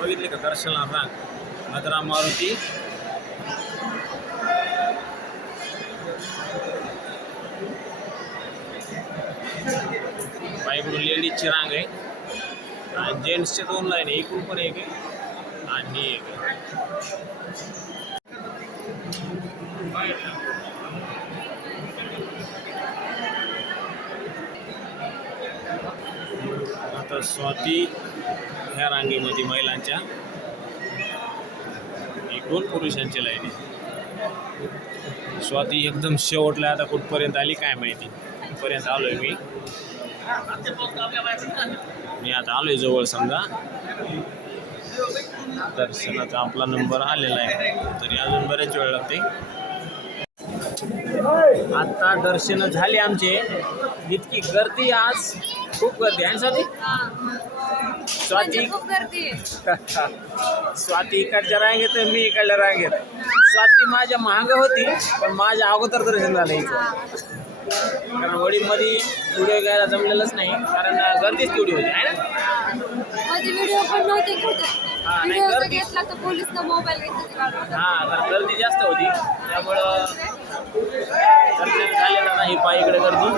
बघितले का दर्शनाला रांग. भद्रा मारुती बाईकडून लेडीजची रांग आहे आणि जेंट्सच्या 2 लाईन आहे. इकडून पण एक आहे आणि एक आहे. आता स्वाती ह्या रांगेमध्ये महिलांच्या, इकडून पुरुषांची लाईन आहे. स्वाती एकदम शेवटला आता कुठपर्यंत आली काय माहिती. कुठपर्यंत आलोय मी आता आलोय जवळ समजा. दर्शनाचा आपला नंबर आलेला आहे तरी अजून बरेच वेळ लागते. आता दर्शन झाले आमचे. इतकी गर्दी आज, खूप गर्दी आहे स्वाती. स्वाती स्वाती इकडच्या रांगेत मी इकडल्या रांगेत. स्वाती माझ्या मागं होती पण माझ्या अगोदर दर्शन झालं इथं. कारण वडीमध्ये व्हिडिओ घ्यायला जमलेलंच नाही कारण गर्दीच तेवढी होती आहे ना. व्हिडिओ पण नव्हते हा नाही गर्दी. घेतला तर पोलीस मोबाईल घेतला. हा तर गर्दी जास्त होती त्यामुळं दर्शन झालेलं नाही. पायीकडे गर्दी